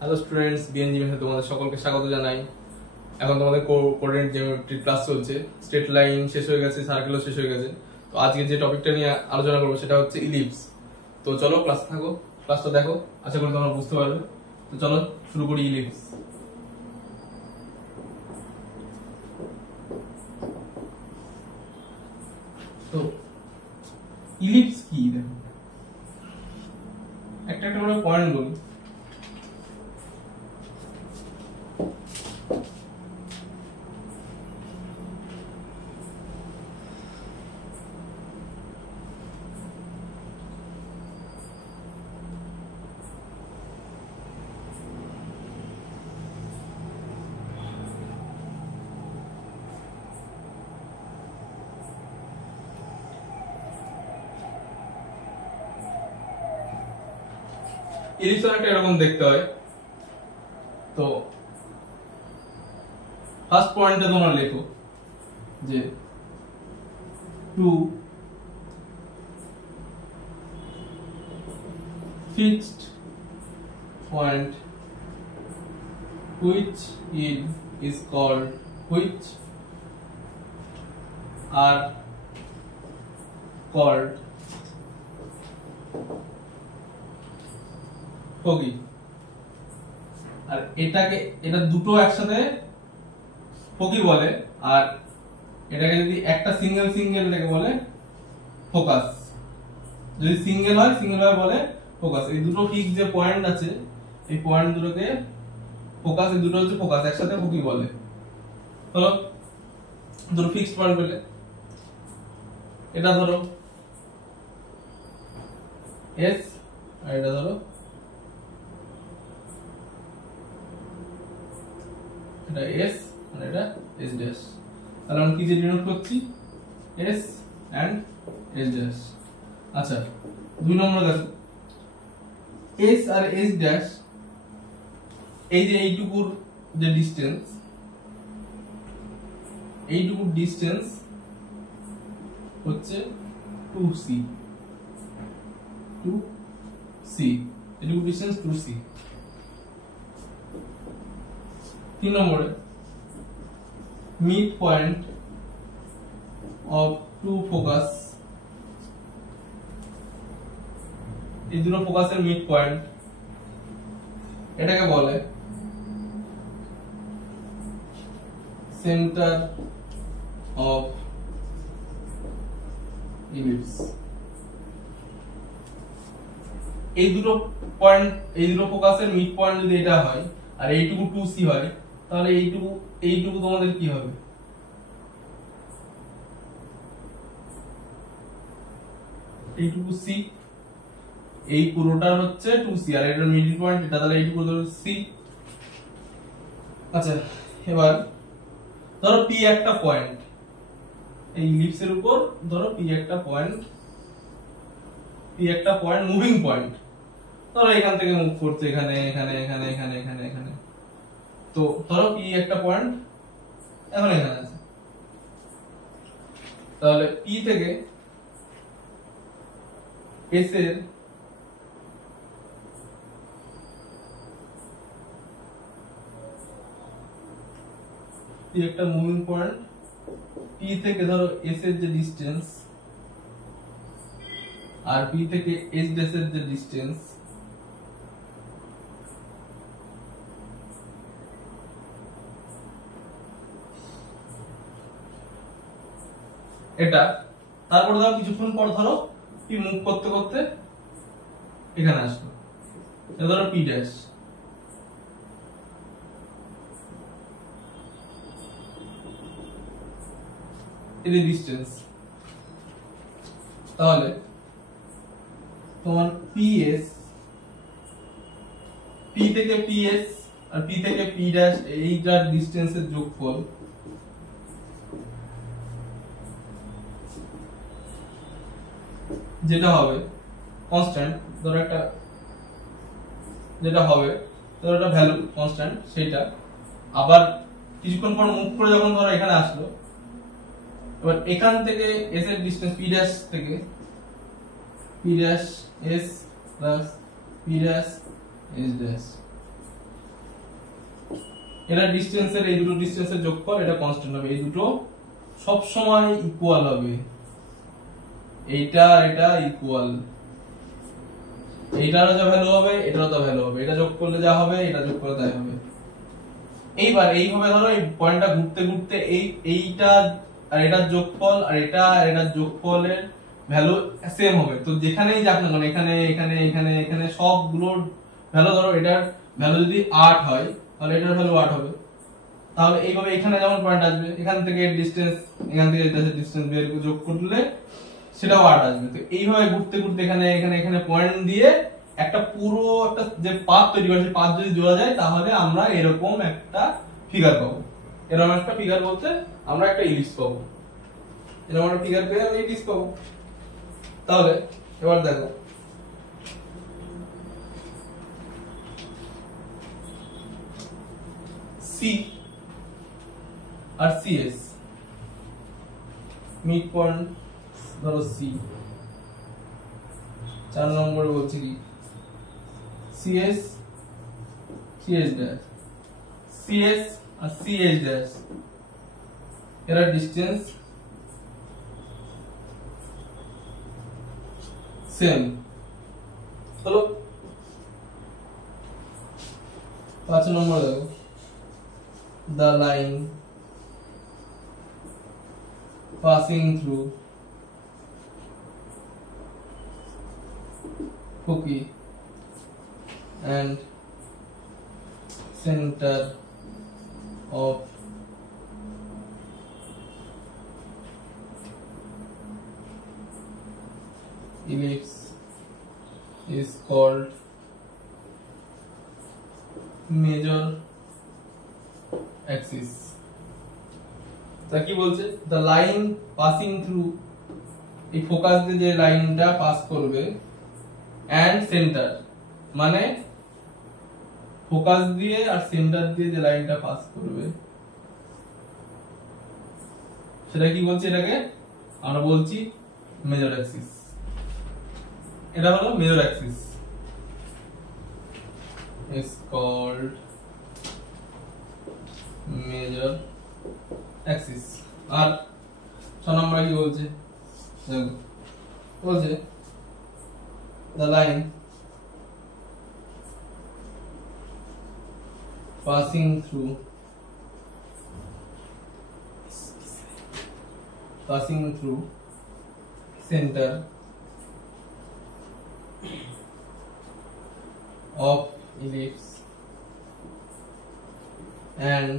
Hello students, BNG ম্যাথে তোমাদের সকলকে স্বাগত জানাই। এখন তোমাদের কোঅর্ডিনেট জিওমেট্রি ক্লাস চলছে। স্ট্রেট লাইন শেষ হয়ে গেছে, সার্কেলও শেষ হয়ে গেছে। তো আজকে যে টপিকটা নিয়ে আলোচনা করবো সেটা হচ্ছে ইলিপস। তো চলো ক্লাসটা দেখো, আশা করি তোমরা বুঝতে পারবে। তো চলো শুরু করি ইলিপস। তো ইলিপস কি দেখো, একটা করে পয়েন্ট বলি। ইলিপস অনেকটা এরকম দেখতে হয়। তো ফার্স্ট পয়েন্টটা তোমরা লেখো যে to fixed point which is called foggy। আর এটা দুটো একসাথে foggy বলে, আর এটাকে যদি একটা সিঙ্গেল এটাকে বলে ফোকাস। যদি সিঙ্গেল হয় বলে ফোকাস। এই দুটো ফিক্স যে পয়েন্ট আছে, এই পয়েন্ট দুটোকে ফোকাস, এই দুটো হচ্ছে ফোকাস, একসাথে foggy বলে। ধরো দুটো ফিক্সড পয়েন্ট পেলে, এটা ধরো এস আর এটা ধরো এটা এস আর এটা এস ড্যাশ। তাহলে আমরা কি যে ডিনোট করছি, এস এন্ড এস ড্যাশ। আচ্ছা, 2 নম্বর দেখো, এস আর এস ড্যাশ, এই যে এইটুকুর যে ডিসটেন্স, এইটুকুর ডিসটেন্স হচ্ছে 2c, এইটুকুর ডিসটেন্স 2c। 3 নম্বরে mid point of to focus, এই দুটো ফোকাসের মিড পয়েন্ট, এটাকে বলে সেন্টার অফ ইলিপস। এই দুটো ফোকাসের মিড পয়েন্ট যদি এটা হয় আর এইটুকু 2c হয়, তাহলে এইটুকু তোমাদের কি হবে, এইটুকু c, এই পুরোটার হচ্ছে 2c, আর এটার মিডল পয়েন্ট এটা, তাহলে এইটুকু ধরো c। আচ্ছা, এবার ধরো p একটা পয়েন্ট, এই ইলিপসের উপর ধরো p একটা পয়েন্ট মুভিং পয়েন্ট। ধরো এখান থেকে মুভ করছে এখানে এখানে এখানে এখানে এখানে এখানে। তো ধরো p একটা পয়েন্ট এখন এখানে আছে, তাহলে p থেকে s এর একটা মুভিং পয়েন্ট, p থেকে ধরো s এর যে ডিসটেন্স আর p থেকে s ড্যাশ এর যে ডিসটেন্স, এটা। তারপরে ধরো কিছুক্ষণ পর ধরো p মুভ করতে করতে এখানে আসলো, এটা ধরো p ড্যাশ। এই ডিসটেন্স, তাহলে তোমার ps, p থেকে ps আর p থেকে p ড্যাশ, এইটার ডিসটেন্সের যোগফল, যেটা হবে কনস্ট্যান্ট, ধরো একটা যেটা হবে ধরো একটা ভ্যালু কনস্ট্যান্ট, সেটা আবার কিছুক্ষণ পর মুভ করে যখন ধরো এখানে আসলো, এবার এখান থেকে s এর ডিসটেন্স p ড্যাশ থেকে p dash s plus p dash s dash, এটা ডিসটেন্সের এই দুটো ডিসটেন্সের যোগফল, এটা কনস্ট্যান্ট হবে, এই দুটো সব সময় ইকুয়াল হবে, এইটা এটা ইকুয়াল, এইটারও যা ভ্যালু হবে এটারও যা ভ্যালু হবে, এটা যোগ করলে যা হবে এটা যোগ করলে তাই হবে। এইবার এইভাবে ধরো এই পয়েন্টটা ঘুরতে ঘুরতে এইটা আর এটার যোগফল আর এটার যোগফলের ভ্যালু সেম হবে, তো যেখানেই যাক না কেন এখানে এখানে এখানে এখানে সবগুলোর ভ্যালু, ধরো এটার ভ্যালু যদি 8 হয় তাহলে এটার ভ্যালু 8 হবে, তাহলে এইভাবে এখানে যেমন পয়েন্ট আসবে এখান থেকে ডিসটেন্স, এখান থেকে ডিসটেন্স বের করে যোগ করলে সেটাও 8 আসবে। তো এইভাবে ঘুরতে ঘুরতে এখানে এখানে এখানে পয়েন্ট দিয়ে একটা পুরো একটা যে পাথ তৈরি করে, সেই পাথ যদি জোড়া যায় তাহলে আমরা এরকম একটা ফিগার পাবো। এরকম একটা ফিগার বলতে আমরা একটা ইলিপস পাবো, এরকম একটা ফিগার পেয়ে আমরা ইলিপস পাবো। তাহলে এবার দেখো সি আর সিএস মিড পয়েন্ট ধরো সি, 4 নম্বরে বলছি কি সিএস সিএস ড্যাশ, সিএস আর সিএস ড্যাশ এরা ডিসটেন্স সেম। চলো 5 নম্বর দেখো, the line passing through Phuket and center of ellipse is called major axis। তা কি বলছে, the line passing through এই ফোকাস দিয়ে যে লাইনটা পাস করবে and center, মানে ফোকাস দিয়ে আর সেন্টার দিয়ে যে লাইনটা পাস করবে সেটা কি বলছে, এটাকে আমরা বলছি মেজর অ্যাক্সিস। এটা হলো major axis, is called major axis. আর 6 নম্বরে কি বলছে দেখো, বলছে the line passing through center of ellipse and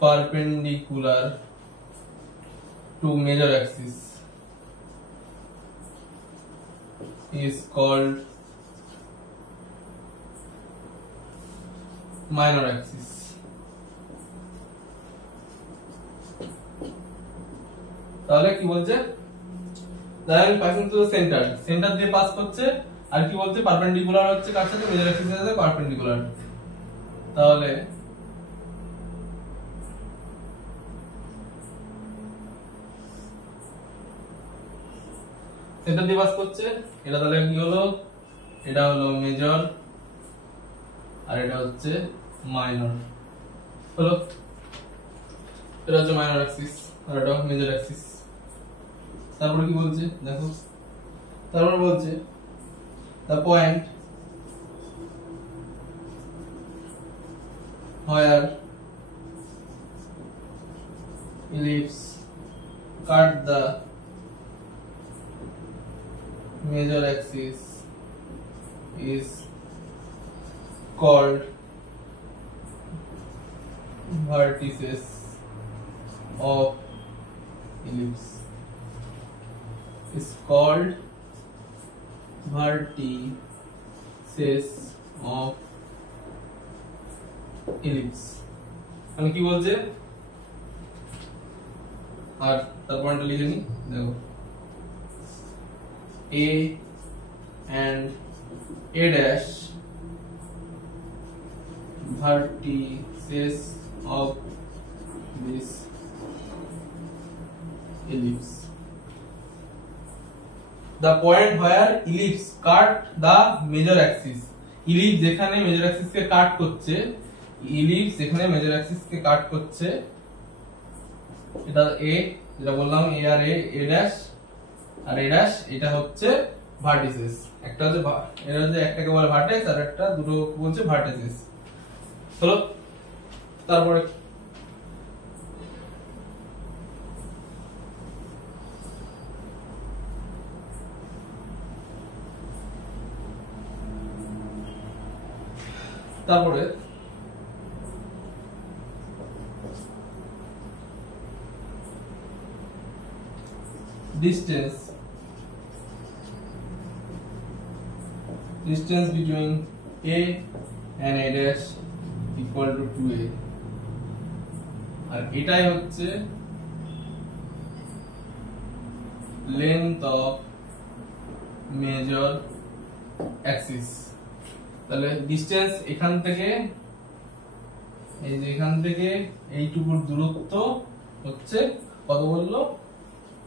perpendicular to major axis is called minor axis। তাহলে কি বলছে, line passing to center, center দিয়ে পাস করছে, আর কি বলছে পারপেন্ডিকুলার হচ্ছে কার সাথে, মেজর অ্যাক্সিসের সাথে পারপেন্ডিকুলার। তাহলে সেন্টার দিয়ে পাস করছে, এটা তাহলে কি হলো, এটা হলো মেজর আর এটা হচ্ছে মাইনর, হলো এটা হচ্ছে মাইনর অ্যাক্সিস আর এটা মেজর অ্যাক্সিস। তারপরে কি বলছে দেখো, তারপরে বলছে the point where ellipse cut the major axis is called vertices of ellipse, is called vertices of ellipse। আমি কি বলছে, আর তার পয়েন্টটা লিখে নি দেখো, A and A dash vertices of this ellipse, the point where ellipse cut the major axis, ellipse যেখানে major Axis কে কাট করছে, ইলিপস যেখানে মেজর অ্যাক্সিস কে কাট করছে, এটা এ, যেটা বললাম এ আর a dash R a dash, এটা হচ্ছে ভার্টিসেস। একটা হচ্ছে এটা হচ্ছে একটাকে বলে ভার্টেক্স আর একটা দুটো বলছে ভার্টিসেস। হলো, তারপরে তারপরে distance between A and A dash equal to 2A, আর এটাই হচ্ছে length of major axis। তাহলে ডিসটেন্স এখান থেকে, এই যে এখান থেকে এইটুকুর দূরত্ব হচ্ছে কত বললো,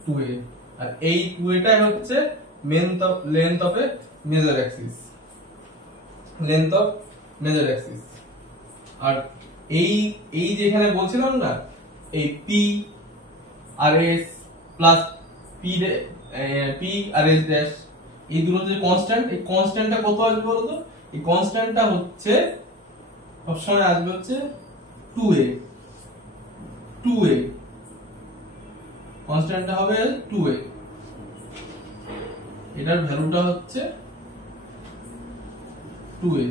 2A, আর এই 2Aটাই হচ্ছে length of a major axis, length of major axis. আর এই যে এখানে বলছিলাম না, এই P আর S প্লাস P আর S ড্যাশ, এই দুটো যে কনস্ট্যান্ট, এই কনস্ট্যান্টটা কত আসবে বলতো, এই কনস্ট্যান্টটা হচ্ছে সবসময় আসবে হচ্ছে 2A, কনস্ট্যান্টটা হবে 2A, এটার ভ্যালুটা হচ্ছে 2A।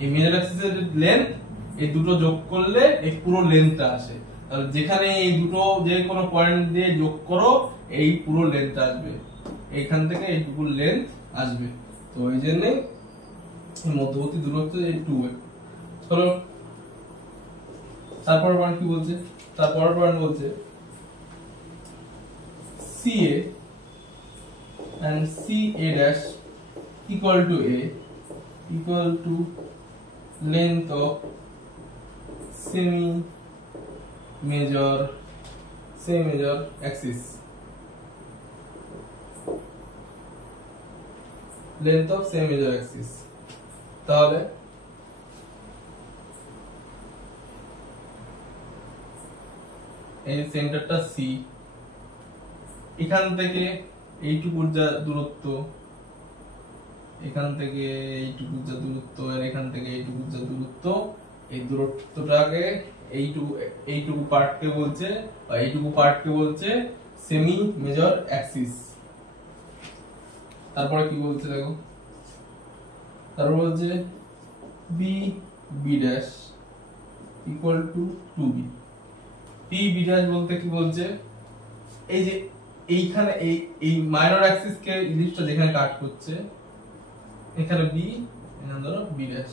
এই মেজর অ্যাক্সিসের লেন্থ, এই দুটো যোগ করলে এই পুরো লেন্থটা আসে। তাহলে যেখানে এই দুটো যে কোনো পয়েন্ট দিয়ে যোগ করো, এই পুরো লেন্থ আসবে, এইখান থেকে এইটুকু লেন্থ আসবে। তো ওই জন্য মধ্যবর্তী দূরত্ব এই 2A। চলো তারপর পয়েন্ট কি বলছে, তারপর পয়েন্ট বলছে CA and CA dash equal to A equal to length of semi major axis, length of semi major axis। তাহলে এই সেন্টারটা C, এখান থেকে এইটুকুর যা দূরত্ব, এখান থেকে এইটুকুর যা দূরত্ব আর এখান থেকে এইটুকুর যা দূরত্ব, এই দূরত্বটাকে এইটুকু পার্টকে বলছে, বা এইটুকু পার্টকে বলছে সেমি মেজর অ্যাক্সিস। তারপরে কি বলছে দেখো, তারপর বলছে B dash equal to 2B। B dash বলতে কি বলছে, এই যে এইখানে এই মাইনর অ্যাক্সিস কে ইলিপসটা যেখানে কাট করছে, এখানে B, এখানে ধরো B ড্যাশ,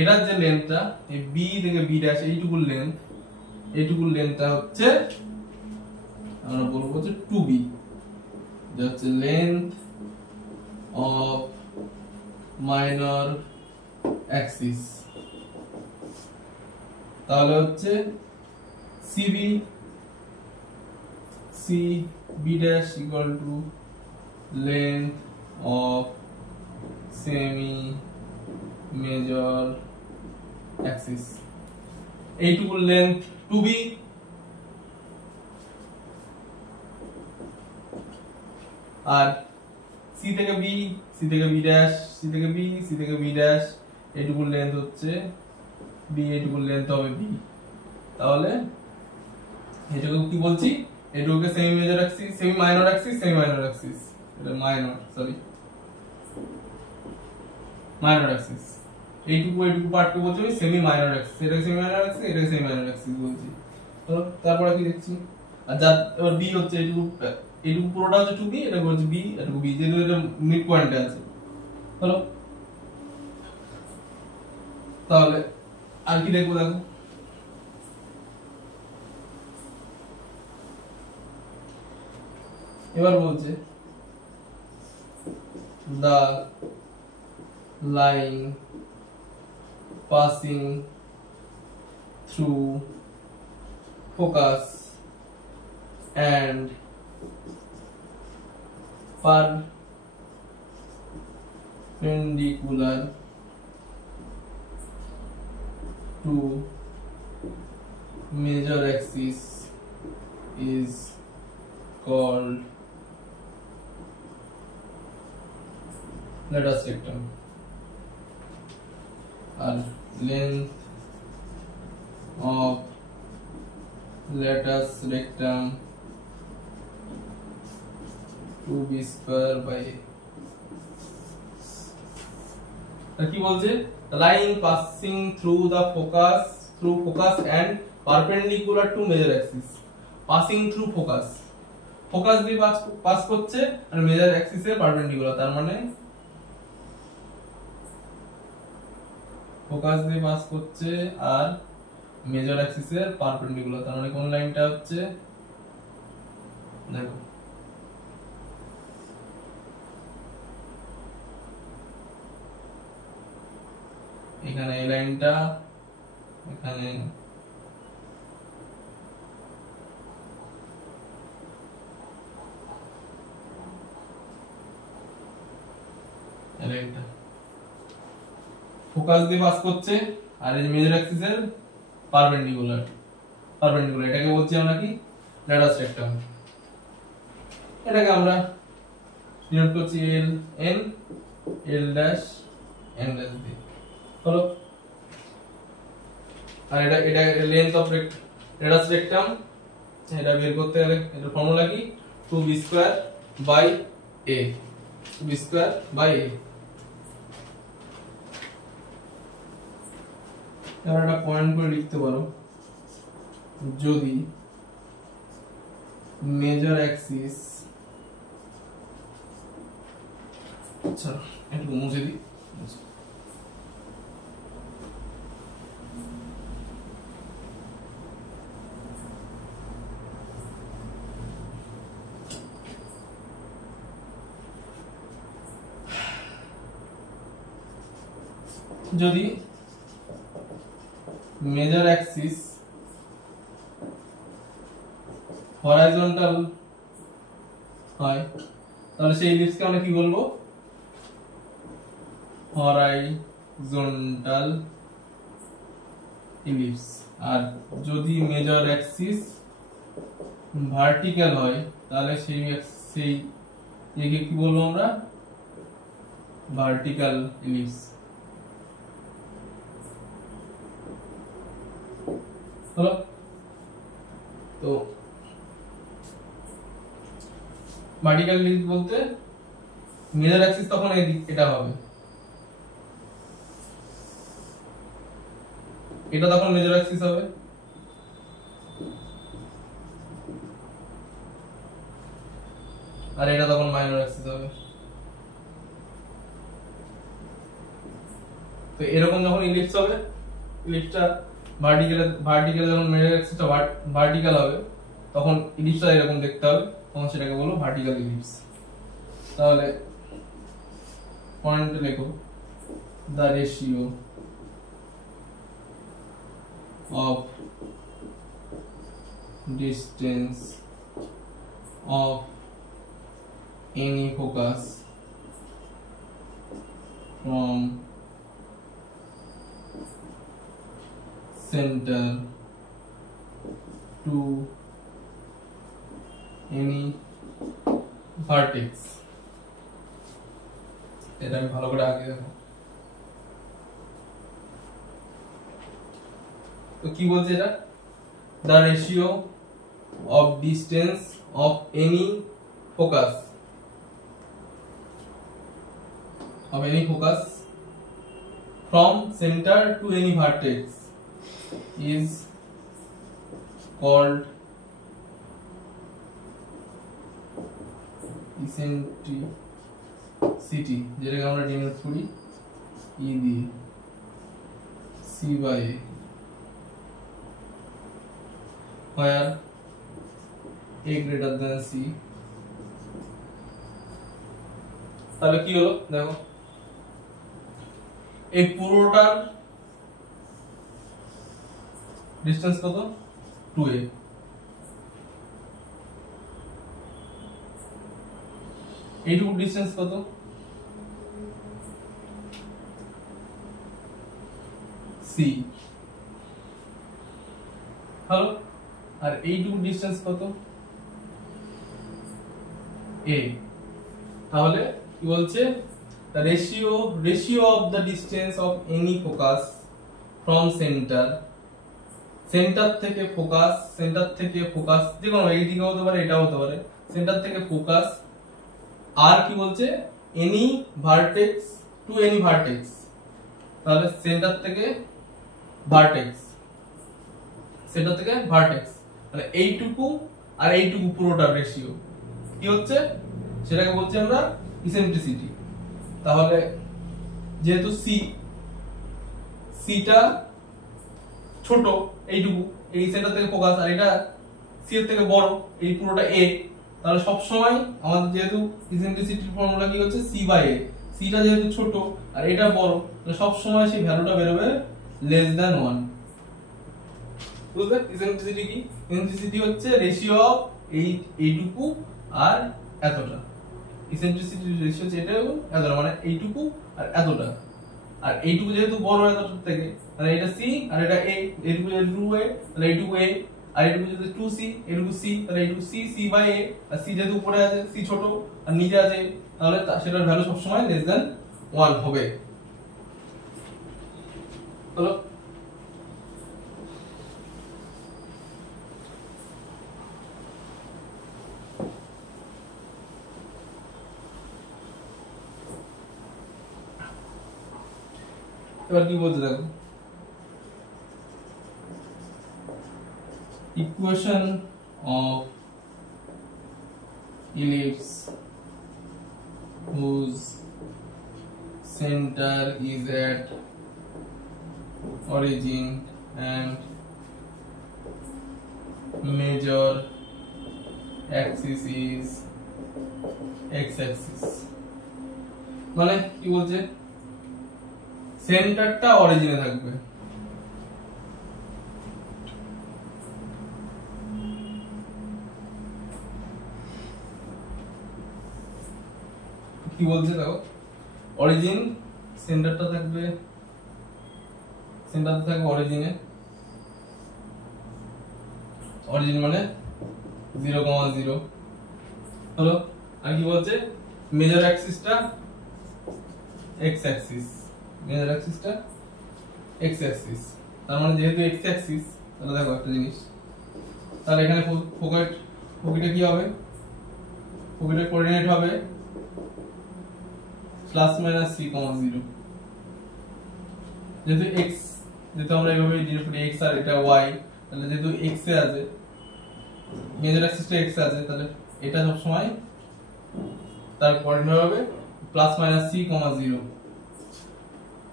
এটার যে লেন্থটা এই B থেকে B ড্যাশ এইটুকুর লেন্থটা হচ্ছে আমরা বলবো যে 2B, যেটা হচ্ছে লেন্থ অফ মাইনর অ্যাক্সিস। তাহলে হচ্ছে CB dash equal to length of semi major axis, এইটুকুর লেন্থ 2B, আর C থেকে B, C থেকে B dash, C থেকে B, C থেকে B dash, এইটুকুর লেন্থ হচ্ছে B, এইটুকুর লেন্থ হবে B। তাহলে এটাকে কি বলছি, এটাকে semi major Axis, semi minor axis, এটা মাইনর অ্যাক্সিস। এইটুকু পার্টকে বলছি আমি সেমি মাইনর অ্যাক্সিস, এটাকে সেমি মাইনর অ্যাক্সিস, এটাকে সেমি মাইনর অ্যাক্সিস বলছি। তো তারপরে কি দেখছি, আর যা এবার B হচ্ছে এইটুকু পুরোটা হচ্ছে 2B, এটা বলছি B, এটুকু B, যেহেতু এটা মিড পয়েন্টে আছে। হলো, তাহলে আর কি দেখবো দেখো, এবার বলছে the line passing through focus and perpendicular to major axis is called latus rectum, and length of latus rectum 2b square by a। কি বলছে, line passing through the focus and perpendicular to major axis, passing through focus দিয়ে pass করছে আর major অ্যাক্সিসের perpendicular, তার মানে focus দিয়ে pass করছে আর মেজর অ্যাক্সিসের পারপেন্ডিকুলার, তার মানে কোন লাইনটা হচ্ছে, দেখো এখানে এই লাইনটা, এখানে লাইনটা ফোকাস দিয়ে পাস করছে আর এই মেজর অ্যাক্সিসের পারপেন্ডিকুলার, এটাকে বলছি আমরা কি, ল্যাটাস রেক্টাম। এটাকে আমরা ডিনোট করছি L N L dash N dash দিয়ে, হলো। আর এটা লেন্থ অফ ল্যাটাস রেক্টাম, এটা বের করতে গেলে এর ফর্মুলা কি, 2b square by a, 2b square by a। এবার একটা পয়েন্ট করে লিখতে পারো, যদি মেজর অ্যাক্সিস, আচ্ছা একটু মুছে দিই, যদি মেজর অ্যাক্সিস হরাইজন্টাল হয়, তাহলে সেই ইলিপসকে আমরা কি বলবো, হরাইজন্টাল ইলিপস। আর যদি মেজর অ্যাক্সিস ভার্টিক্যাল হয়, তাহলে সেই একে কি বলবো আমরা, ভার্টিক্যাল ইলিপস, হলো। তো ভার্টিক্যাল ইলিপস বলতে মেজর অ্যাক্সিস তখন এটা হবে, এটা তখন মেজর অ্যাক্সিস হবে, আর এটা তখন মাইনর অ্যাক্সিস হবে। তো এরকম যখন ইলিপস হবে, ইলিপসটা ভার্টিক্যাল যখন মেজর অ্যাক্সিসটা ভার্টিক্যাল হবে, তখন ইলিপসটা এরকম দেখতে হবে, তখন সেটাকে বলবো ভার্টিক্যাল ইলিপস। তাহলে পয়েন্ট লেখো, the ratio of distance of any focus from center to any vertex, এটা আমি ভালো করে আগে দেখো। তো কি বলছে এটা, the ratio of distance of any focus from center to any vertex is called eccentricity, যেটাকে আমরা ডিনোট করি e দিয়ে, c by a, where a greater than c। তাহলে কি হলো দেখো, এই পুরোটার ডিসটেন্স কত, 2a। এইটুকু ডিসটেন্স কত? সি। হ্যালো, আর এইটুকু ডিসটেন্স কত? এ। তাহলে কি বলছে, the ratio of the distance of any focus from center, centre থেকে ফোকাস যে কোনো এই দিকে হতে পারে, এটা হতে পারে, সেন্টার থেকে ফোকাস আর কি বলছে, any vertex to any vertex. তাহলে সেন্টার থেকে ভার্টেক্স, মানে এইটুকু আর এইটুকু পুরোটা রেশিও কি হচ্ছে, সেটাকে বলছি আমরা ইসেন্ট্রিসিটি। তাহলে যেহেতু সিটা ছোট, এইটুকু এই সেন্টার থেকে ফোকাস, আর এটা সি এর থেকে বড়, এই পুরোটা এ, তাহলে সব সময় আমাদের যেহেতু ইসেন্ট্রিসিটির ফর্মুলা কি হচ্ছে, সি বাই এ। সিটা যেহেতু ছোট আর এটা বড়, তাহলে সব সময় সেই ভ্যালুটা বেরোবে লেস দ্যান 1। বুঝলে ইসেন্ট্রিসিটি কি? ইসেন্ট্রিসিটি হচ্ছে রেশিও অফ এইটুকু আর এতটা। ইসেন্ট্রিসিটি রেশিও যেটা এতটা, মানে এইটুকু আর এতটা। আর এইটুকু যেহেতু বড় এতটা থেকে, তাহলে এটা সি আর এটা এ, এইটুকু যেহেতু 2a তাহলে এইটুকু এ, আর এইটুকু যেহেতু 2c এইটুকু সি, তাহলে এইটুকু সি বাই এ। আর সি যেহেতু উপরে আছে, সি ছোট আর নিচে আছে, তাহলে সেটার ভ্যালু সব সময় লেস দ্যান 1 হবে। হলো, এবার কি বলতে দেখো, equation of ellipse whose center is at origin and major axis is x-axis। মানে কি বলছে, সেন্টারটা অরিজিনে থাকবে, কি বলছে দেখো, অরিজিন সেন্টারটা থাকবে, অরিজিনে, অরিজিন মানে 0,0 হলো। আর কি বলছে, মেজর অ্যাক্সিসটা x অ্যাক্সিস, তার মানে যেহেতু x অ্যাক্সিস, তাহলে দেখো একটা জিনিস, তাহলে এখানে ফোকিটা কি হবে, ফোকিটার কোঅর্ডিনেট হবে ±c,0। যেহেতু x, যেহেতু আমরা এইভাবে ডিনোট করি x আর এটা y, তাহলে যেহেতু x এ আছে, মেজর অ্যাক্সিসটা x আছে, তাহলে এটা সব সময় তার কোঅর্ডিনেট হবে ±c,0।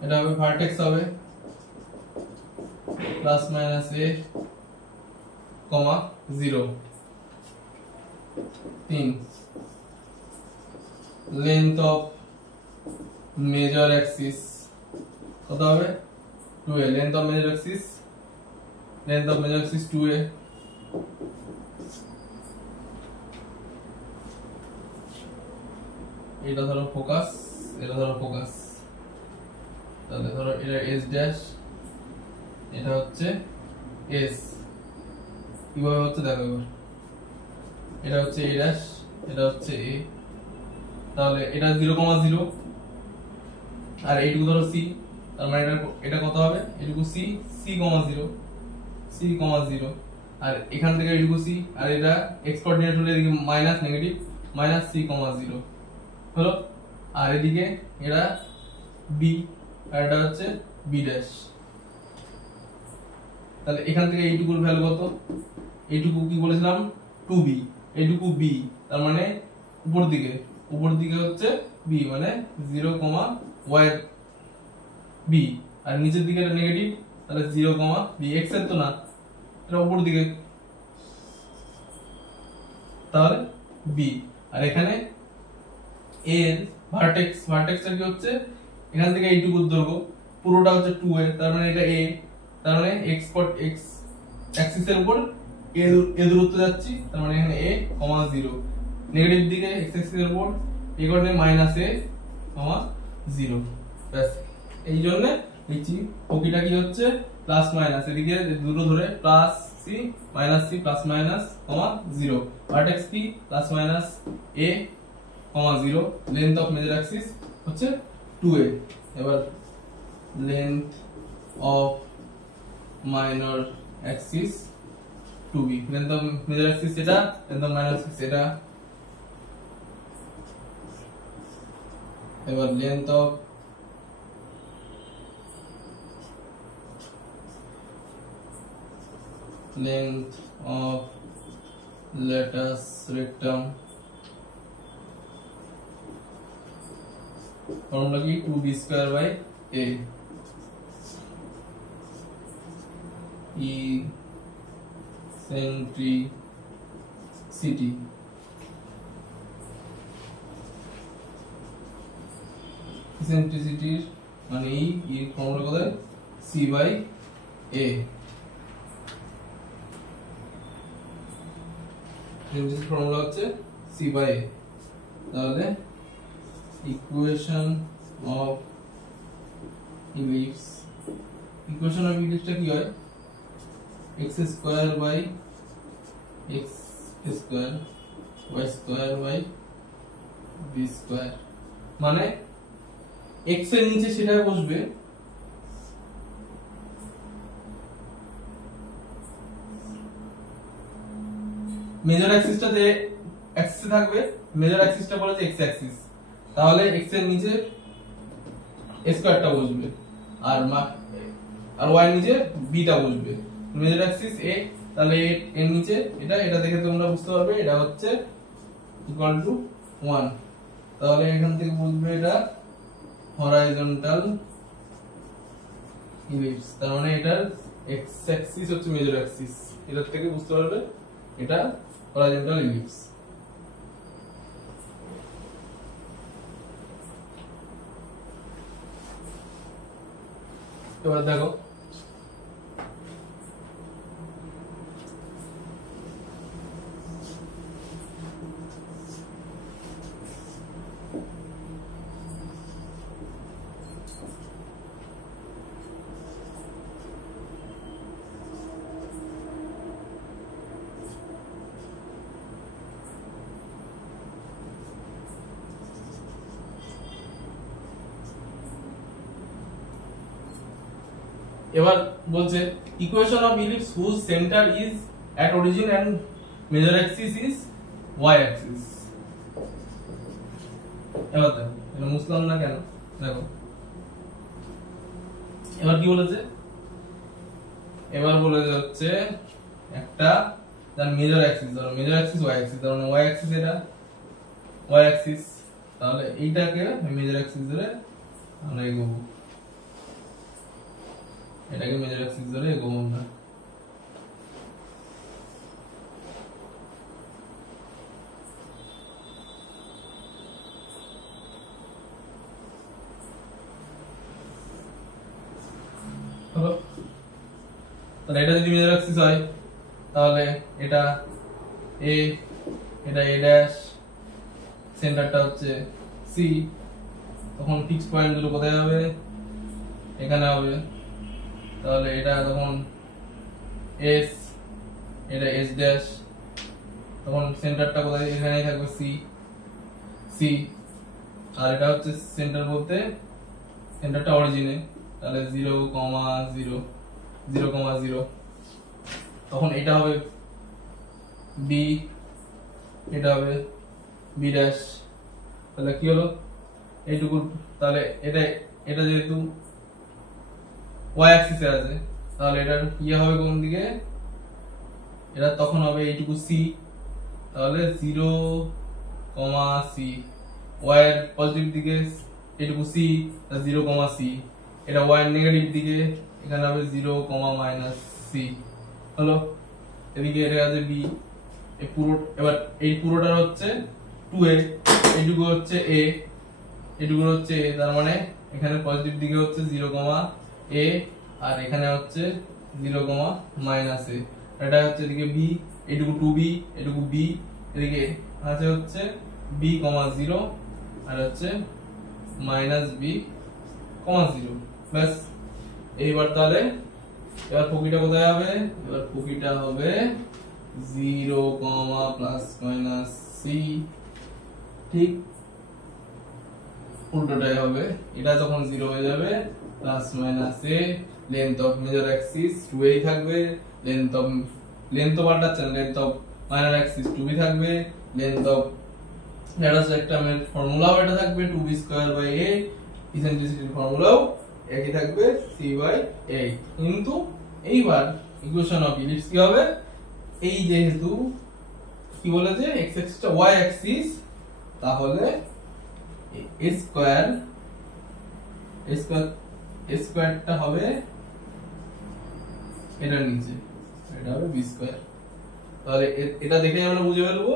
এটা হবে ভার্টেক্স হবে ±a,0। 3 length of major Axis কত হবে, 2a। Length of major Axis 2a। এটা ধরো ফোকাস, তাহলে ধরো এটা s ড্যাশ, এটা হচ্ছে s, কিভাবে হচ্ছে দেখো এবার, এটা হচ্ছে a ড্যাশ, এটা হচ্ছে a, তাহলে এটা 0,0 আর এইটুকু ধরো c, তার মানে এটা কত হবে, এইটুকু c,0 আর এখান থেকে এইটুকু c, আর এটা x কোঅর্ডিনেট হলে এদিকে মাইনাস নেগেটিভ -c,0 হলো। আর এদিকে এটা b আর এটা হচ্ছে b ড্যাশ, তাহলে এখান থেকে এইটুকুর ভ্যালু কত, এইটুকু কি বলেছিলাম 2b, এইটুকু b, তার মানে উপর দিকে হচ্ছে b, মানে 0,y b, আর নিচের দিকে এটা নেগেটিভ, তাহলে 0,b, x এর তো না, এটা উপর দিকে, তাহলে b। আর এখানে এর ভার্টেক্সটা কি হচ্ছে, এখান থেকে এইটুকু দৈর্ঘ্য পুরোটা হচ্ছে 2a, তার মানে এটা a, তার মানে x অ্যাক্সিস এর উপর a দূরত্ব যাচ্ছি, তার মানে এখানে a, 0 নেগেটিভ দিকে x অ্যাক্সিস এর উপর এই কোঅর্ডিনেট মাইনাস এ কমা 0 ব্যাস। এই জন্য লিখছি পকিটা কি হচ্ছে প্লাস মাইনাস, এদিকে দুটো ধরে plus C minus C plus minus comma 0, vertex কি plus minus A comma 0, length of major axis হচ্ছে 2a। এবার length of minor axis 2b, length of major axis এটা, লেন্থ অফ মাইনর অ্যাক্সিস এটা। এবার length of latus rectum formula কি 2b² a eccentricity ইসেন্ট্রিসিটির মানে এই formula কত c/a, ইসেন্ট্রিসিটির formula হচ্ছে c/a। তাহলে equation of ellipse, equation of ইলিপসটা কি হয় x² x² y² b², মানে x এর নিচে সেটা বসবে মেজর অ্যাক্সিসটা যে অ্যাক্সিসে থাকবে, মেজর অ্যাক্সিসটা বলে যে x অ্যাক্সিস, তাহলে x এর নিচে স্কয়ারটা বসবে আর y এর নিচে b টা বসবে। মেজর অ্যাক্সিস a, তাহলে এর নিচে এটা দেখে তোমরা বুঝতে পারবে এটা হচ্ছে ইকুয়াল টু 1। তাহলে এখান থেকে বুঝবে এটা হরাইজন্টাল ইলিপস, তার মানে এটার x অ্যাক্সিস হচ্ছে মেজর অ্যাক্সিস, এটা থেকে বুঝতে পারবে এটা হরাইজন্টাল ইলিপস। এবার দেখো এবার বলছে equation of ellipse whose center is at origin and major axis is y axis. এবার দেখো এটা মুছলাম না কেন, দেখো এবার কি বলেছে, এবার বলেছে হচ্ছে একটা যার মেজর অ্যাক্সিস, ধরো মেজর অ্যাক্সিস y অ্যাক্সিস, তার মানে y অ্যাক্সিস এটা y অ্যাক্সিস, তাহলে এইটাকে মেজর অ্যাক্সিস ধরে আমরা এগোবো, এটাকে মেজর অ্যাক্সিস ধরে এগোবো আমরা। হলো, তাহলে এটা যদি মেজর অ্যাক্সিস হয় তাহলে এটা a, এটা a ড্যাশ, সেন্টারটা হচ্ছে c, তখন ফিক্স পয়েন্ট গুলো কোথায় হবে, এখানে হবে। তাহলে এটা তখন s, এটা s ড্যাশ, তখন সেন্টারটা কোথায়, এখানেই থাকবে c, আর এটা হচ্ছে সেন্টার বলতে সেন্টারটা অরিজিনে, তাহলে 0, 0, 0, তখন এটা হবে b, এটা হবে b ড্যাশ। তাহলে কি হলো এইটুকু, তাহলে এটা যেহেতু y অ্যাক্সিসে আছে তাহলে এটার ইয়ে হবে কোন দিকে, এটা তখন হবে এইটুকু c, তাহলে 0, c, y এর পজিটিভ দিকে এইটুকু c, 0, c, এটা y এর নেগেটিভ দিকে এখানে হবে 0, c হলো। এদিকে এটা আছে b, এই পুরো, এবার এই পুরোটা হচ্ছে 2a, এইটুকু হচ্ছে a, এইটুকু হচ্ছে a, তার মানে এখানে পজিটিভ দিকে হচ্ছে 0, a, আর এখানে হচ্ছে 0, a, এটা হচ্ছে এদিকে b, এইটুকু 2b, এইটুকু b, এদিকে আছে হচ্ছে b, 0, আর হচ্ছে মাইনাস বি কমা 0 ব্যাস। এইবার তাহলে এবার পকিটা কোথায় হবে? এবার পকিটা হবে 0 কমা প্লাস মাইনাস সি, ঠিক উল্টোটাই হবে। এটা যখন 0 হয়ে যাবে plus minus A, length of major Axis 2a থাকবে, লেন্থ তো পাল্টাচ্ছে না, length of minor axis 2b থাকবে, লেন্থ অফ ল্যাটাস রেক্টামের ফর্মুলাও এটা থাকবে 2b²/a, ইসেন্ট্রিসিটির ফর্মুলাও একই থাকবে c/a। কিন্তু এইবার ইকুয়েশন অফ ইলিপস কি হবে? এই যেহেতু কি বলেছে x অ্যাক্সিসটা y অ্যাক্সিস, তাহলে a স্কয়ারটা হবে এটার নিচে, এটা হবে b²। তাহলে এটা দেখে আমরা বুঝে ফেলবো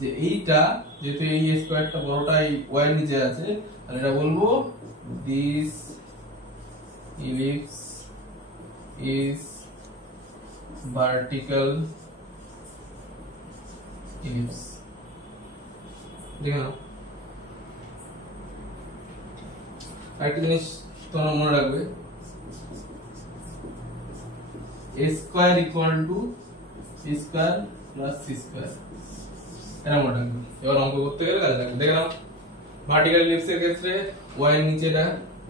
যে এইটা যেহেতু এই স্কয়ারটা বড়টা এই y এর নিচে আছে, তাহলে এটা বলবো this ellipse is vertical ellipse। দেখো আরেকটা জিনিস তোমরা মনে রাখবে, a square equal to b square plus c square, এটা মনে রাখবে। এবার অঙ্ক করতে গেলে কাজে লাগবে। দেখো ভার্টিক্যাল ইলিপস এর ক্ষেত্রে y এর নিচেটা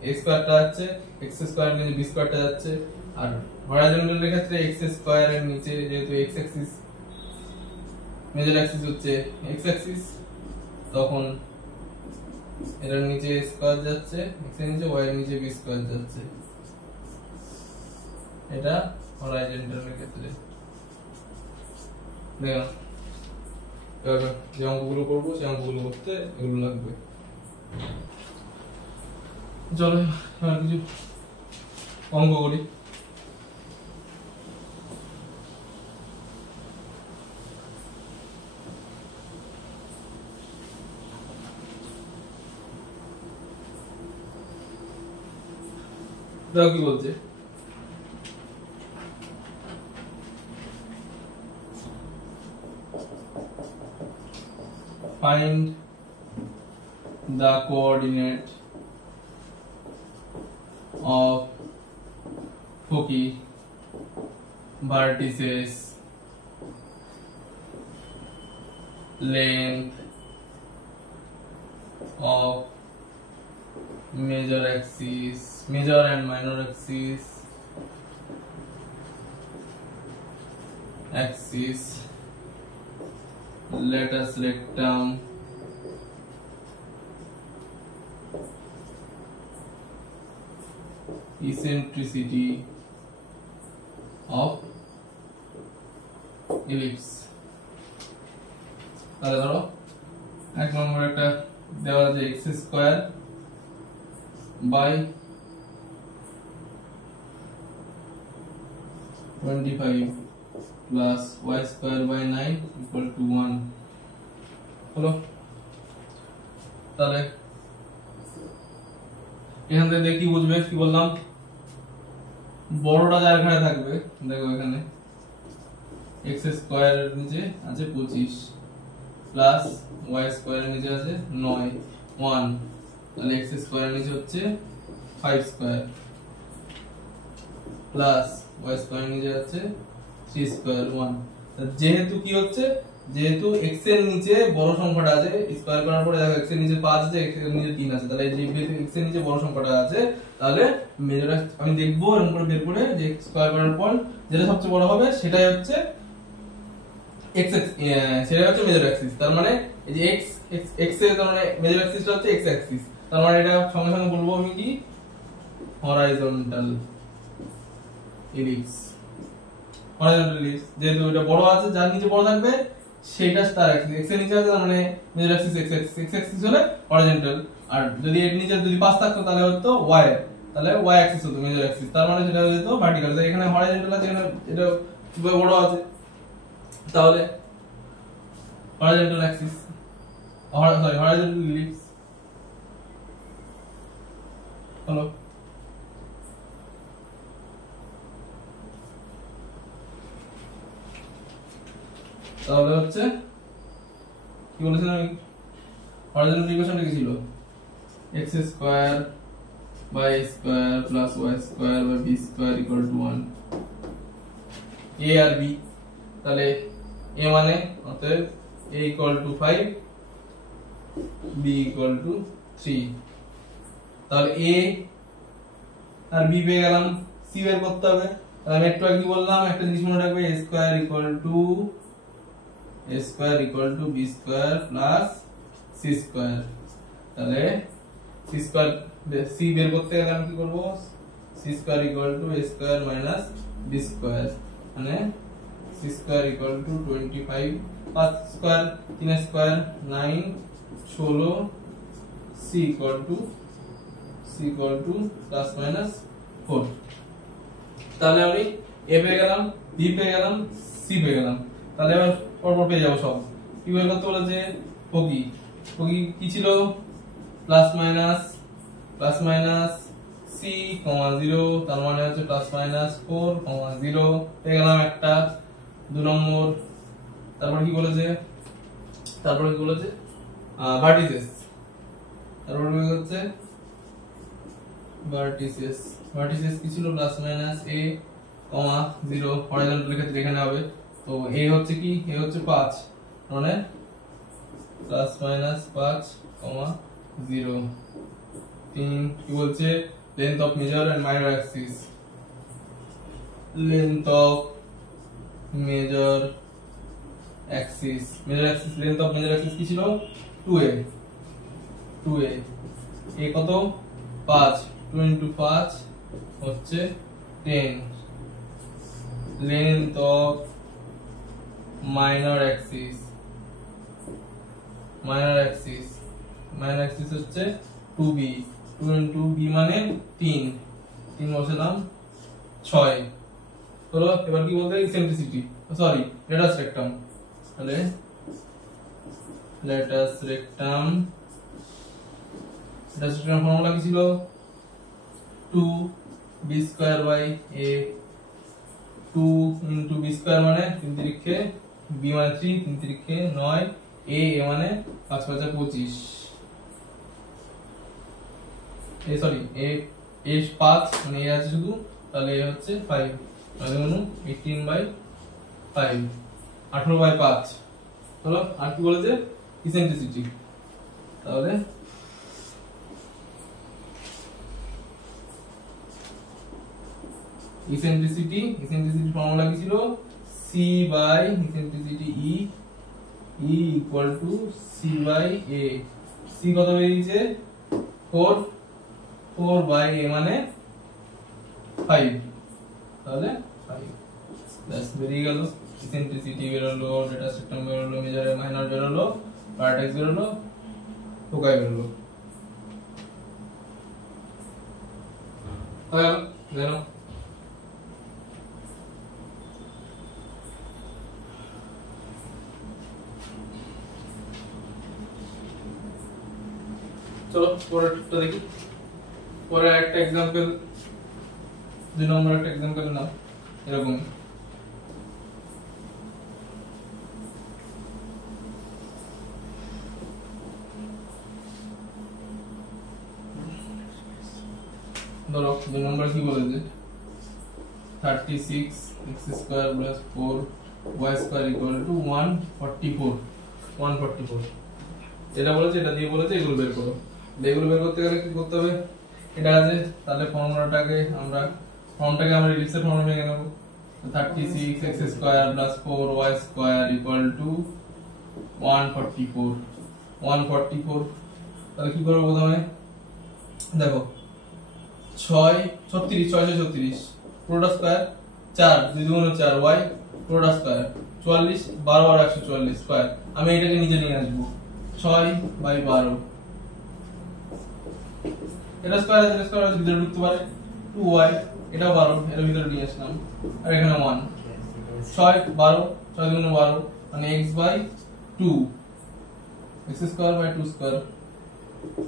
a স্কয়ারটা যাচ্ছে, x স্কয়ার এর নিচে b স্কয়ারটা যাচ্ছে, আর হরাইজন্টাল এর ক্ষেত্রে x স্কয়ার এর নিচে যেহেতু x অ্যাক্সিস মেজর অ্যাক্সিস হচ্ছে x অ্যাক্সিস, তখন এটার নিচে স্কয়ার যাচ্ছে, x এর নিচে y এর নিচে b স্কয়ার যাচ্ছে, এটা হরাইজন্টাল এর ক্ষেত্রে। দেখো এবার যে অঙ্কগুলো করবো সেই অঙ্কগুলো করতে এগুলো লাগবে। চলো এবার কিছু অঙ্ক করি। দেখো কি বলছে, find the coordinate of foci vertices length of major and minor axis latus rectum eccentricity of ellipse। তাহলে ধরো এক নম্বর একটা দেওয়া আছে x square by 25 plus y square by 9 equal to 1 হলো। তাহলে এখান থেকে কি বুঝবে, কি বললাম, বড়টা যার এখানে থাকবে, দেখো এখানে x স্কয়ার এর নিচে আছে 25 প্লাস y স্কয়ার এর নিচে আছে 9 1, তাহলে x স্কয়ার এর নিচে হচ্ছে 5 স্কয়ার প্লাস y স্কয়ার এর নিচে আছে 3 স্কয়ার 1। যেহেতু কি হচ্ছে, যেহেতু x এর নিচে বড় সংখ্যাটা আছে, স্কয়ার করার পরে দেখো x এর নিচে 5 আছে, x এর নিচে 3 আছে, তাহলে যেহেতু x এর নিচে বড় সংখ্যাটা আছে, তাহলে মেজর আমি দেখবো এরকম করে বের করে যে স্কয়ার করার পর যেটা সবচেয়ে বড় হবে সেটাই হচ্ছে x সেটাই হচ্ছে মেজর অ্যাক্সিস। তার মানে এই যে x এর তার মানে মেজর অ্যাক্সিসটা হচ্ছে x অ্যাক্সিস, তার মানে এটা সঙ্গে সঙ্গে বলবো আমি কি হরাইজন্টাল ইলিপস। হরাইজন্টাল ইলিপস যেহেতু এটা বড় আছে, যার নিচে বড় থাকবে সেটা তার অ্যাক্সিস, x এর নিচে আছে তার মানে মেজর অ্যাক্সিস x অ্যাক্সিস হলে হরাইজন্টাল, আর যদি এর নিচে যদি 5 থাকতো তাহলে হতো y, তাহলে y অ্যাক্সিস হতো মেজর অ্যাক্সিস, তার মানে সেটা হতো ভার্টিক্যাল। তাই এখানে হরাইজন্টাল আছে, এখানে এটা বড় আছে, তাহলে হরাইজন্টাল অ্যাক্সিস হরাইজন্টাল ইলিপস হলো। তাহলে হচ্ছে কি বলেছিলাম আমি, হরাইজন্টাল ইকুয়েশনটা কি ছিল, x square by a square plus y square by b square equal to 1 a আর b তাহলে a মানে অতএব a equal to 5 b equal to 3 তাহলে a আর b পেয়ে গেলাম c বের করতে হবে তাহলে আমি একটু আগে কি বললাম একটা জিনিস মনে রাখবে a square equal two b square plus c square তাহলে c স্কয়ার c বের করতে গেলে আমি কি করব c square equal two a square minus b square মানে c square equal two 25 5 square 3 square 9 16 c equal to plus minus 4 তাহলে আমি a পেয়ে গেলাম b পেয়ে গেলাম c পেয়ে গেলাম তাহলে এবার পরপর পেয়ে যাব সব কি বের করতে বলেছে ফকি কি ছিল প্লাস মাইনাস c, 0 তার মানে হচ্ছে প্লাস মাইনাস 4, 0 পেয়ে গেলাম একটা 2 নম্বর তারপর কি বলেছে ভার্টিসেস তারপর কি হচ্ছে ভার্টিসেস কি ছিল প্লাস মাইনাস a, 0 হরাইজন্টাল ক্ষেত্রে এখানে হবে তো a হচ্ছে কি a হচ্ছে 5 মানে প্লাস মাইনাস 5, 0 3 কি বলছে length of major and minor axis length of major axis কি ছিল 2a a কত 5 2 into 5 হচ্ছে 10 length of minor axis হচ্ছে 2b 2 into b মানে 3 বসালাম 6 হলো এবার কি বলতে ইসেন্ট্রিসিটি সরি লেটাস রেক্টাম তাহলে লেটাস রেক্টাম ফর্মুলা কি ছিল 2b square by a 2 into b square মানে 3 তিরিক্ষে b মানে 3 তিরিক্ষে 9 a মানে 5 5 25 সরি a 5 মানে a আছে শুধু তাহলে a হচ্ছে 5 তাহলে 18 বাই 5 18 বাই 5 চলো আর কি বলেছে ইসেন্ট্রিসিটি তাহলে ইসেন্ট্রিসিটি ফর্মুলা কি ছিল c by eccentricity e equal to c by a c কত বেরিয়েছে 4 বাই a মানে 5 তাহলে 5 ব্যাস বেরিয়ে গেল ইসেন্ট্রিসিটি বেরোলো ডেটা সিস্টেম বেরোলো মেজর মাইনর বেরোলো ভার্টেক্স বেরোলো ফোকাই বেরোলো দেখো চলো পরেরটা দেখি পরে একটা एग्जांपल 2 নম্বর একটা एग्जांपल নাও এরকম ধরো 2 নম্বর কি বলেছে 36 x square plus 4 y square equal two 144 এটা বলেছে এটা দিয়ে বলেছে এগুলো বের করো এগুলো বের করতে গেলে কি করতে হবে এটা আছে তাহলে ফর্মুলাটাকে আমরা রিডিউসের ফর্মুলা নিয়ে নেব 36 x square plus 4 y square equal two 144 তাহলে কি করব প্রথমে দেখো 36 পুরোটা স্কয়ার 4 2 গুণ 4 y পুরোটা স্কয়ার 44 12 আর 144 স্কয়ার আমি এটাকে নিচে নিয়ে আসব 6 বাই 12 এটা স্কয়ার ভিতরে ঢুকতে পারে 2y এটাও 12 এর ভিতরে নিয়ে আসলাম আর এখানে 1 6 দুগুণ 12 মানে x by 2 x square by 2 square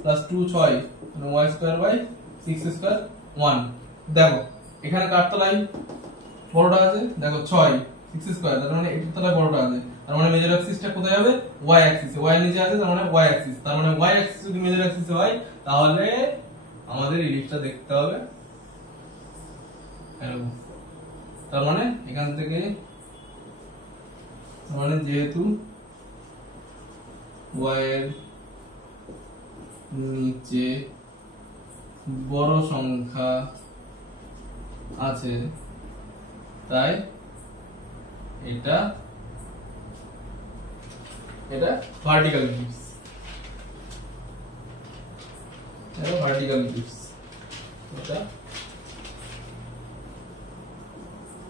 plus 2 6 মানে y স্কয়ার বাই 6 স্কয়ার 1 দেখো এখানে কার তলায় বড়টা আছে দেখো 6 6 স্কয়ার তার মানে এটার তলায় বড়টা আছে তার মানে মেজর অ্যাক্সিসটা কোথায় হবে y অ্যাক্সিসে, y নিচে আছে তার মানে y অ্যাক্সিস, তার মানে y অ্যাক্সিস যদি মেজর অ্যাক্সিসে হয় তাহলে আমাদের ইলিপসটা দেখতে হবে এরকম। তার মানে এখান থেকে মানে যেহেতু y এর নিচে বড় সংখ্যা আছে তাই এটা ভার্টিক্যাল ইলিপস, এটা ভার্টিক্যাল ইলিপস, এটা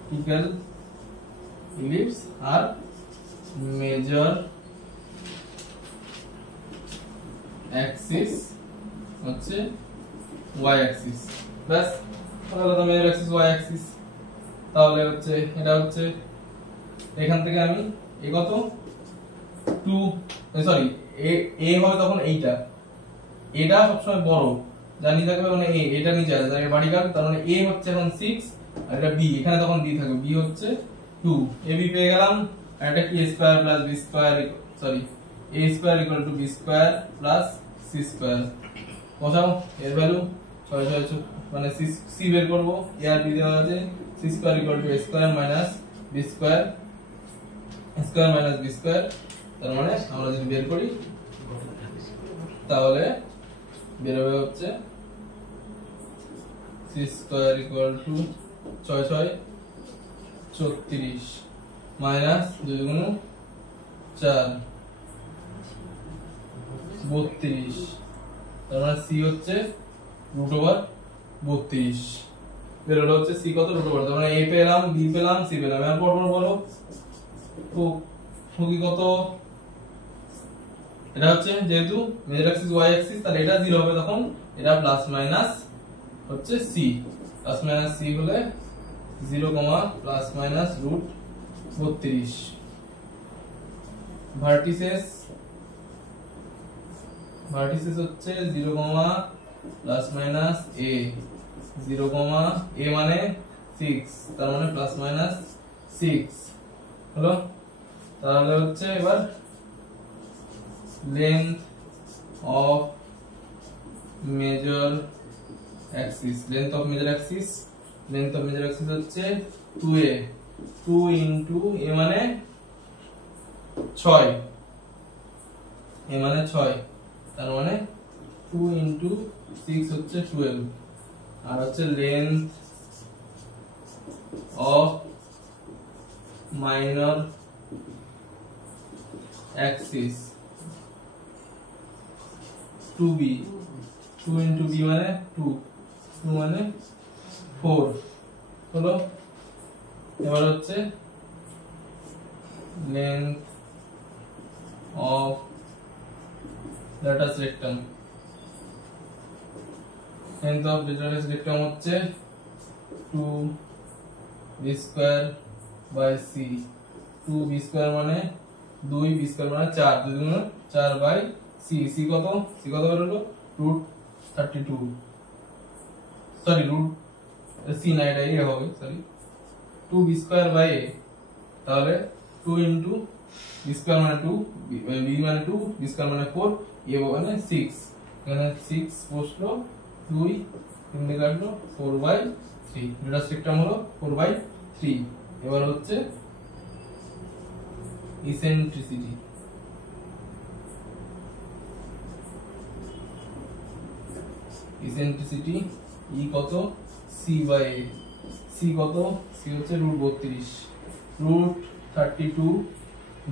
ভার্টিক্যাল ইলিপস আর মেজর অ্যাক্সিস হচ্ছে y অ্যাক্সিস। ব্যাস তাহলে তো মেজর অ্যাক্সিস y অ্যাক্সিস, তাহলে হচ্ছে এটা হচ্ছে এখান থেকে আমি এ কত 2 সরি এ হবে তখন এইটা, এটা সবসময় বড় জানি থাকবে মানে এটা নিচে আছে তাই ভার্টিক্যাল, তার মানে a হচ্ছে এখন 6 আর এটা b, এখানে তখন b থাকবে, b হচ্ছে 2, ab পেয়ে গেলাম। আর এটা কি a square plus b square sorry a square equal two b square plus c square, বসাও এর ভ্যালু 6 মানে c বের করব, a আর b দেওয়া আছে, c square equal two a square minus b square square minus b square, তার মানে আমরা যদি বের করি তাহলে বের হবে হচ্ছে c square equal two 6 36 minus 2 গুণ 4 32, তার মানে c হচ্ছে রুট ওভার 32, বের হলো হচ্ছে c কত রুট ওভার, তার মানে a পেলাম b পেলাম c পেলাম। এর পর বলো তো কি কত, এটা হচ্ছে যেহেতু মেজর অ্যাক্সিস y অ্যাক্সিস তাহলে এটা 0 হবে, তখন এটা প্লাস মাইনাস হচ্ছে c, প্লাস মাইনাস c হলে 0, প্লাস মাইনাস রুট 32, ভার্টিসেস হচ্ছে 0, প্লাস মাইনাস a 0, a মানে 6 তার মানে প্লাস মাইনাস 6 হলো। তাহলে হচ্ছে এবার length of major axis, length of major axis হচ্ছে 2a, 2 into a মানে 6, a মানে 6 তার মানে 2 into 6 হচ্ছে 12, আর হচ্ছে length of minor axis 2b, 2 into b মানে 2 মানে 4 হলো। এবার হচ্ছে length of latus rectum, length of latus rectum হচ্ছে 2b square by c, 2b square মানে 2, b square মানে 4, 2 গুণ 4 by c, c কত বের হলো রুট 32 সরি রুট c না এটা এ হবে sorry 2b square by a, তাহলে 2 into b স্কয়ার মানে 2, b মানে 2, b স্কয়ার মানে 4, a মানে 6, এখানে 6 বসলো 2 3 দিয়ে কাটলো 4/3, এটা সেকটাম হলো 4/3। এবার হচ্ছে ইসেন্ট্রিসিটি, ই কত c বাই a, c কত c হচ্ছে root 32, root 32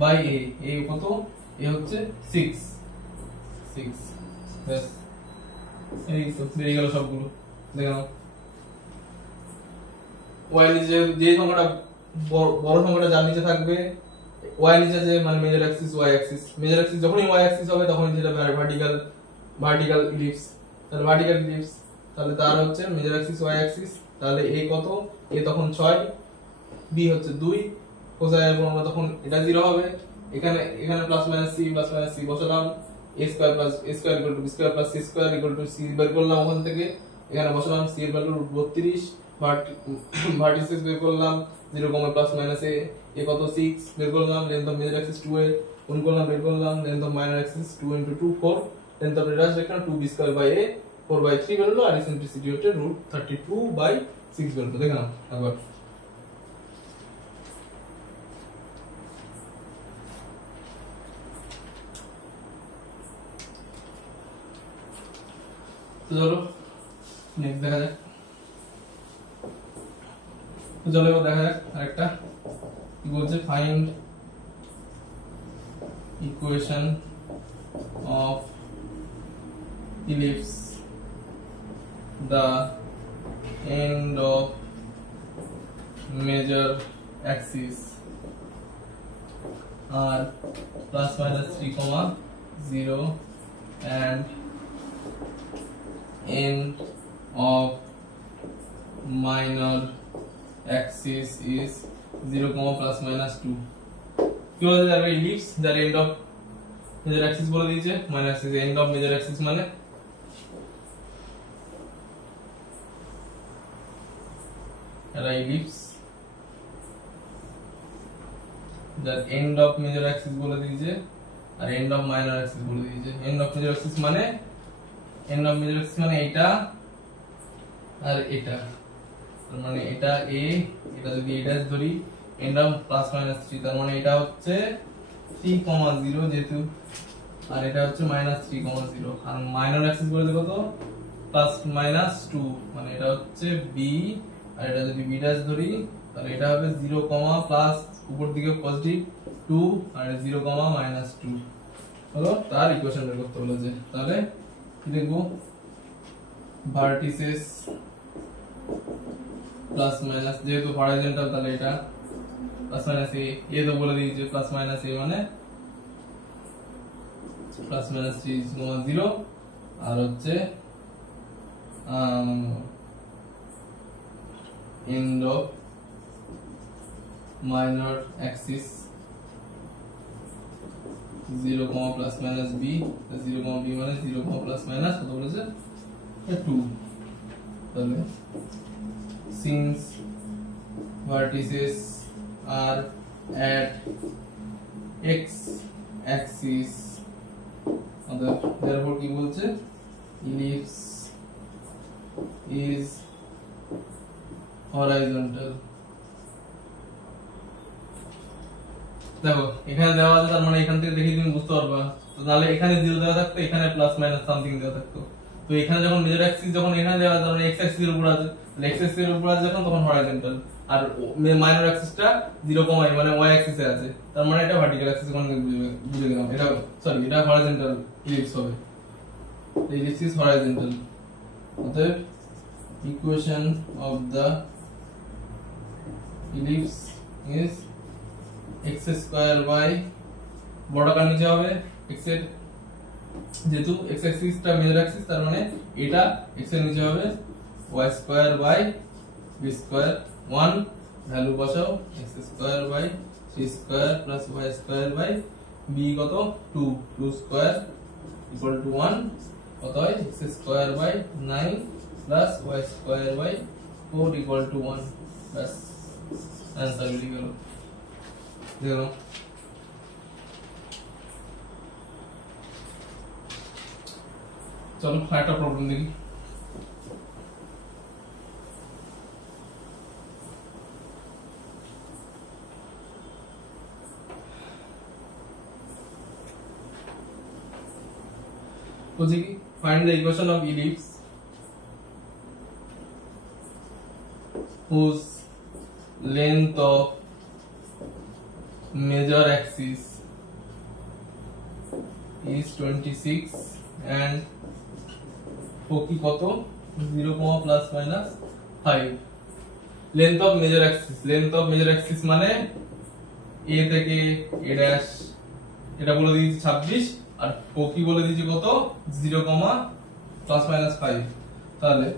by a, a কত a হচ্ছে 6, ব্যাস এই তো বেরিয়ে গেল সবগুলো। দেখো y নিচে যে সংখ্যাটা বড় সংখ্যাটা যার নিচে থাকবে y নিচে যে মানে major axis y Axis, major Axis যখনই y অ্যাক্সিস হবে তখনই যেটা ভার্টিক্যাল ইলিপস, তাহলে ভার্টিক্যাল ইলিপস তাহলে তার হচ্ছে মেজর অ্যাক্সিস y অ্যাক্সিস, তাহলে a কত a তখন 6, b হচ্ছে 2, কোসাইন আমরা তখন এটা 0 হবে, এখানে প্লাস মাইনাস c বসালাম, a square plus a square equal two b square plus c square equal to c বের করলাম, ওখান থেকে এখানে বসালাম c এর ভ্যালু 32, ভার্টিসেস বের করলাম 0 প্লাস মাইনাস a কত 6 বের করলাম, length of major Axis 2a গুণ করলাম, বের করলাম, length of minor Axis 2 * 2 4, length of radius এখানে 2b² a 4/3 বের হলো, আর ইসেন্ট্রিসিটি হচ্ছে √32/6 বের হলো। দেখলাম একবার তো চলো নেক্সট দেখা যাক। তো চলো এবার দেখা যাক আরেকটা কি বলছে, find equation of ellipse the end of major axis are plus minus 3, 0 and end of minor axis is 0, plus minus 2. কি বলতে যাবে ellipse যার end of major axis বলে দিয়েছে, minor axis end of major axis মানে এটা ellipse যার end of major axis বলে দিয়েছে আর end of minor axis বলে দিয়েছে। end of major axis মানে এটা আর এটা, তার মানে এটা a, এটা যদি a' ধরি, end of plus minus 3, তার মানে এটা হচ্ছে 3, 0 যেহেতু, আর এটা হচ্ছে minus 3, 0, আর minor axis বলে দেব তো plus minus 2, মানে এটা হচ্ছে b, আর এটা যদি b' ধরি তাহলে এটা হবে 0, প্লাস উপর দিকে পজিটিভ 2, আর 0, minus 2 হলো। তার ইকুয়েশন বের করতে বলেছে, তাহলে কি লিখবো, ভার্টিসেস প্লাস মাইনাস, যেহেতু হরাইজন্টাল তাহলে এটা প্লাস মাইনাস a তো বলে দিয়েছে, প্লাস মাইনাস a মানে প্লাস মাইনাস 3, 0, আর হচ্ছে end of minor axis 0, plus minus b, 0, b মানে 0, plus minus কত বলেছে 2, তাহলে since vertices are at x axis, therefore কি বলছে, ellipse is horizontal। দেখো এখানে দেওয়া আছে, তার মানে এখান থেকে দেখি তুমি বুঝতে পারবা, তো তাহলে এখানে 0 দেওয়া থাকতো, এখানে প্লাস মাইনাস সামথিং দেওয়া থাকতো, তো এখানে যখন মেজর অ্যাক্সিস যখন এখানে দেওয়া আছে, তার মানে x অ্যাক্সিস এর উপর আছে, তাহলে x অ্যাক্সিস এর উপর আছে যখন, তখন হরাইজন্টাল, আর মাইনর অ্যাক্সিসটা 0, মানে y অ্যাক্সিসে আছে, তার মানে এটা ভার্টিক্যাল অ্যাক্সিস কোন বুঝে গেলাম, এটা সরি এটা হরাইজন্টাল ইলিপস হবে, ইলিপস ইজ হরাইজন্টাল। অতএব equation of the ellipse is x² বড়টার নিচে হবে x এর, যেহেতু x অ্যাক্সিসটা মেজর অ্যাক্সিস, তার মানে এটা x এর নিচে হবে y² b² 1, ভ্যালু বসাও, x² 3² plus y² b কত 2² = 1, কত হয় x² 9 plus y² 4 = 1, বাস आंसर मिल गया। देखो चलो একটা প্রবলেম দেখি। বলছি কি find the equation of ellipse whose length of major axis is 26 and foci কত 0, plus minus 5। length of major axis মানে a থেকে a dash, এটা বলে দিয়েছি 26, আর foci বলে দিয়েছি কত 0, plus minus 5, তাহলে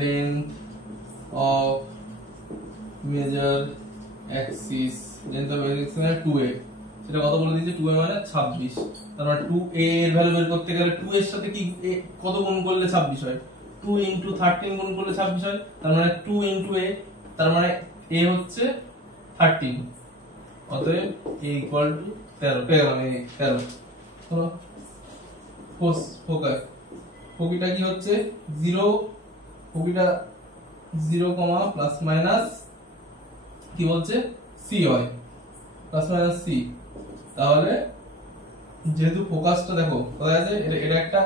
length of major axis মানে 2a, সেটা কত বলে দিয়েছে 2a মানে 26, তার মানে 2a এর ভ্যালু বের করতে গেলে 2 এর সাথে কি কত গুণ করলে 26 হয়, 2 * 13 গুণ করলে 26 হয়, তার মানে 2 * a তার মানে a হচ্ছে 13, অতএব a ইকুয়াল টু 13 পেয়ে গেলাম। এই 13 হলো ফোকাস। ফোকিটা কি হচ্ছে 0, ফোকিটা 0, প্লাস মাইনাস কি বলছে c হয়, প্লাস মাইনাস c। তাহলে যেহেতু ফোকাসটা দেখো কোথায় আছে, এটা একটা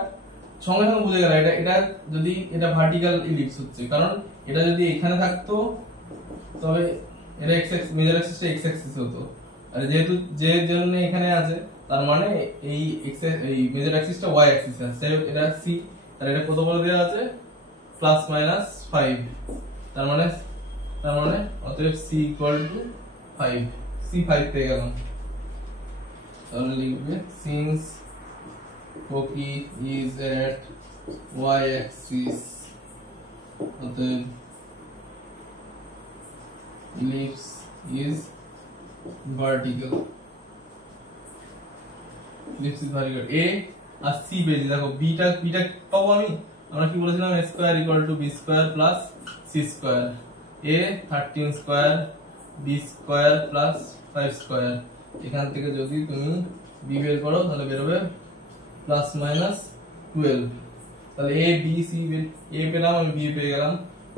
সঙ্গে সঙ্গে বুঝে গেল এটা যদি এটা ভার্টিক্যাল ইলিপস হচ্ছে, কারণ এটা যদি এখানে থাকতো তবে এটা এক্স এক্সিস, মেজর অ্যাক্সিসটা এক্স অ্যাক্সিস হতো, আর যেহেতু যে জন্য এখানে আছে তার মানে এই এক্স এই মেজর অ্যাক্সিসটা ওয়াই অ্যাক্সিসে আছে, এটা সি, আর এটা কত বলে দেওয়া আছে প্লাস মাইনাস 5, তার মানে অতএব c ইকুয়াল টু 5, c 5 পেয়ে গেলাম। তাহলে লিখবে since Foci is at y axis, অতএব ellipse is vertical, ellipse is vertical। a আর c পেয়েছি, দেখো b টা পাবো আমরা কি বলেছিলাম a square equal two b square plus c square, a 13 square b square plus 5 square. এখান থেকে যদি তুমি b বের করো তাহলে বের হবে প্লাস মাইনাস 12। তাহলে a b c a পেলাম, আমি b পেয়ে গেলাম।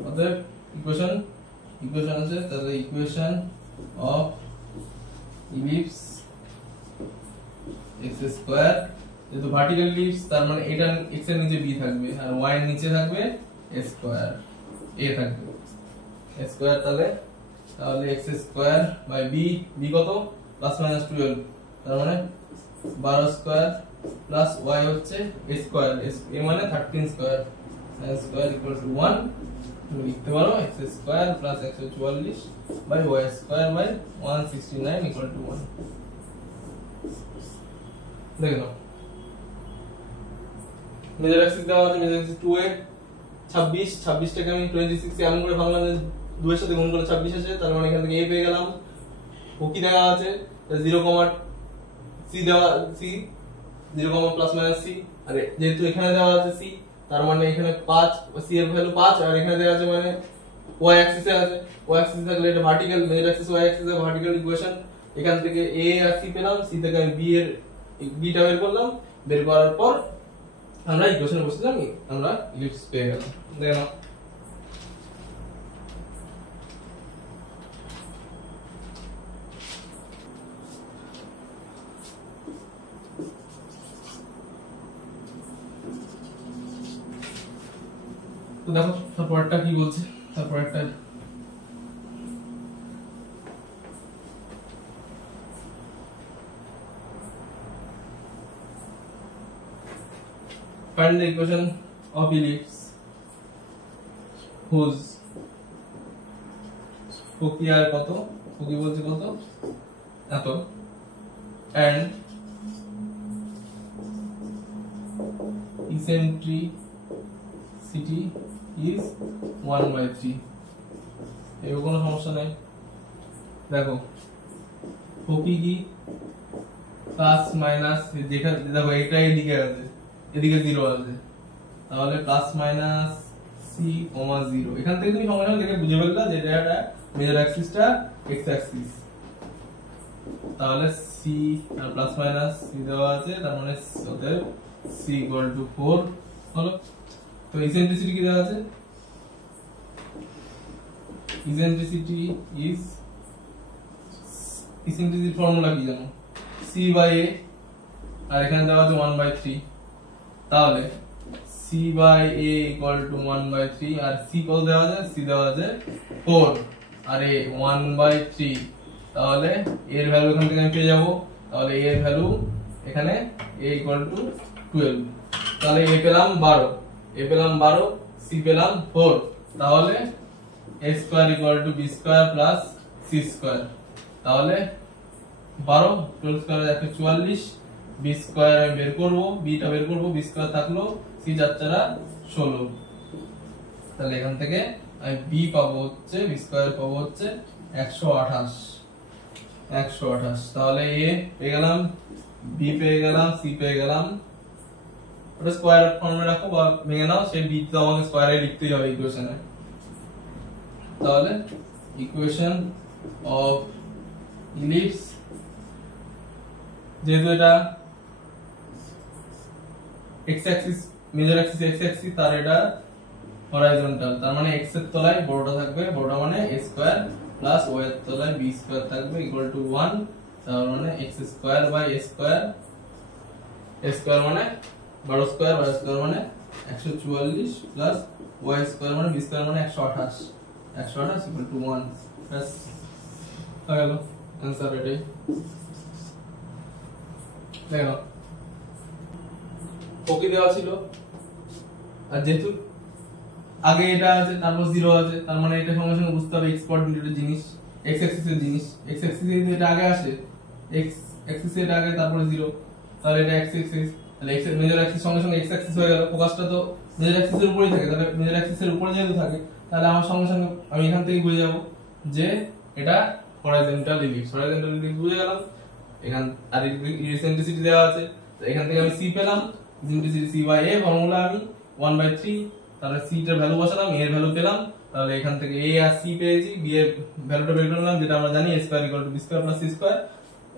অতএব ইকুয়েশন আছে, তাহলে equation of ellipse x square, যেহেতু ভার্টিক্যাল ইলিপস তার মানে এটা x এর নিচে b থাকবে আর y এর নিচে থাকবে a স্কয়ার, a থাকবে a স্কয়ার। তাহলে x স্কয়ার বাই b কত প্লাস মাইনাস 12, তার মানে 12 স্কয়ার প্লাস y হচ্ছে a স্কয়ার, a মানে 13 স্কয়ার, স্কয়ার ইকুয়াল টু 1, তুমি লিখতে পারো x square plus 144 by y square by 169 equal to 1। দেখো মেজর অ্যাক্সিস দেওয়া আছে, মেজর অ্যাক্সিস 2a 26 টাকে আমি 26 এমন করে ভাঙলাম 2 এর সাথে গুণ করে 26 আছে, তার মানে এখান থেকে a পেয়ে গেলাম। ফোকি দেওয়া আছে 0, c দেওয়া c 0, প্লাস মাইনাস c, আর যেহেতু এখানে দেওয়া আছে c তার মানে এখানে 5, c এর ভ্যালু 5, আর এখানে দেওয়া আছে মানে y অ্যাক্সিসে আছে, y অ্যাক্সিসে থাকলে এটা ভার্টিক্যাল, মেজর অ্যাক্সিস y অ্যাক্সিসে ভার্টিক্যাল ইকুয়েশন। এখান থেকে a আর c পেলাম, c থেকে আমি b টা বের করলাম, বের করার পর আমরা ইকুয়েশনে বসিয়ে আমরা ইলিপস পেয়ে গেলাম। দেখো তো দেখো তারপরটা কি বলছে, তারপরটা find the equation of ellipse whose Foci আর কত, Foci বলছে কত এত, and eccentricity is 1/3। এই কোনো সমস্যা নাই। দেখো Foci কি প্লাস মাইনাস, দেখো এটা এদিকে আছে, এদিকে 0 আছে, তাহলে প্লাস মাইনাস c, 0। এখান থেকে তুমি সঙ্গে সঙ্গে দেখে বুঝে ফেললা যে এটা মেজর অ্যাক্সিসটা x অ্যাক্সিস, তাহলে c আর প্লাস মাইনাস c দেওয়া আছে, তার মানে ওদের c ইকুয়াল টু 4 হলো। তো ইসেন্ট্রিসিটি কি দেওয়া আছে, ইসেন্ট্রিসিটি ফর্মুলা কি জানো, c বাই a, আর এখানে দেওয়া আছে 1/3, তাহলে c by a equal to 1/3, আর c কত দেওয়া আছে, c দেওয়া আছে 4 আর a 1/3, তাহলে এর ভ্যালু এখান থেকে আমি পেয়ে যাব, তাহলে এর ভ্যালু এখানে a ইকুয়াল টু 12, তাহলে a পেলাম 12, c পেলাম 4, তাহলে a square equal two b square plus c square, তাহলে 12 12 স্কয়ার 144, b স্কয়ার আমি বের করব, b টা বের করব, b স্কয়ার থাকলো, c 4 16, তাহলে এখান থেকে আমি b পাবো হচ্ছে, b স্কয়ার পাবো হচ্ছে 128, তাহলে a পেয়ে গেলাম, b পেয়ে গেলাম, c পেয়ে গেলাম, ওটা স্কয়ার ফর্মে রাখো বা ভেঙে নাও, সেই b তো আমাকে স্কয়ারে লিখতেই হবে ইকুয়েশনে। তাহলে ইকুয়েশন অফ ইলিপস, যেহেতু এটা x Axis major Axis x Axis তার এটা হরাইজন্টাল, তার মানে x এর তলায় বড়টা থাকবে, বড়টা মানে a স্কয়ার প্লাস y এর তলায় b স্কয়ার থাকবে ইকুয়াল টু 1, তার মানে x square by a square, a square মানে 12 স্কয়ার, y স্কয়ার মানে 144 প্লাস y স্কয়ার মানে b স্কয়ার মানে 128, 128 ইকুয়াল টু 1। ব্যাস হয়ে গেল आंसर এটাই। দেখো ওকে দেওয়া ছিল, আর যেহেতু আগে এটা আছে তারপর 0 আছে, তার মানে এটা সঙ্গে সঙ্গে বুঝতে হবে x কোঅর্ডিনেটের জিনিস, x অ্যাক্সিসের জিনিস, x অ্যাক্সিসে যদি এটা আগে আসে, x অ্যাক্সিসে এটা আগে তারপরে 0, তাহলে এটা x অ্যাক্সিস, তাহলে x এর মেজর অ্যাক্সিস সঙ্গে সঙ্গে x অ্যাক্সিস হয়ে গেল, ফোকাসটা তো মেজর অ্যাক্সিসের উপরেই থাকে, তাহলে মেজর অ্যাক্সিসের উপরে যেহেতু থাকে তাহলে আমার সঙ্গে সঙ্গে আমি এখান থেকে বুঝে যাব যে এটা হরাইজন্টাল ইলিপস, হরাইজন্টাল ইলিপস বুঝে গেলাম। এখান আর ইসেন্ট্রিসিটি দেওয়া আছে, তো এখান থেকে আমি c পেলাম, eccentricity c by a, formula আমি 1/3, তাহলে c এর ভ্যালু বসালাম, a এর ভ্যালু পেলাম, তাহলে এখান থেকে a আর c পেয়েছি, b এর ভ্যালুটা বের করলাম যেটা আমরা জানি a square equal two b square plus c square,